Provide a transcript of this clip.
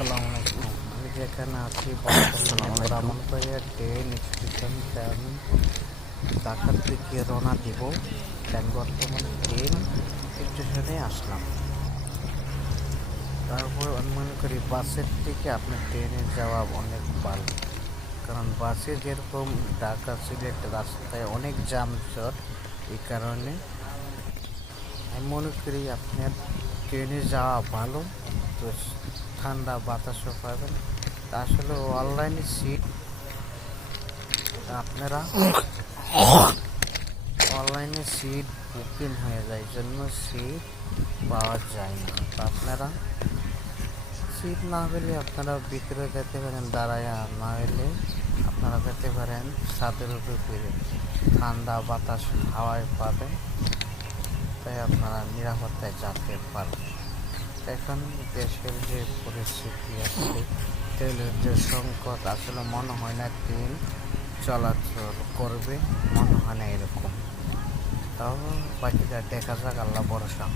আসসালামু আলাইকুম। আমি যেখানে আছি বর্তমানে ব্রাহ্মণবাড়িয়া ট্রেন স্টেশন আমি ঢাকার দিকে রওনা দিব। আমি বর্তমানে ট্রেন স্টেশনে আসলাম। তারপর আমি মনে করি বাসের থেকে আপনার ট্রেনে যাওয়া অনেক ভালো, কারণ বাসে যেরকম ঢাকা সিলেট রাস্তায় অনেক যানজট, এই কারণে আমি মনে করি আপনার ট্রেনে যাওয়া ভালো। তো ঠান্ডা বাতাসও পাবেন। আসলে অনলাইনে সিট আপনারা অনলাইনে সিট বুকিং হয়ে যায়, জন্য সিট পাওয়া যায় না। তো আপনারা সিট না পেলে আপনারা ভিতরে যেতে পারেন দাঁড়ায়, না হলে আপনারা যেতে পারেন ছাদের উপরে, ঠান্ডা বাতাস হাওয়ায় পাবেন, তাই আপনারা নিরাপত্তায় যেতে পারেন। এখন দেশের যে পরিস্থিতি আছে, তেলের যে সংকট, আসলে মনে হয় না ট্রেন চলাচল করবে, মনে হয় না এরকম। তাও বাকিটা দেখা যাক, আল্লাহ ভরসা।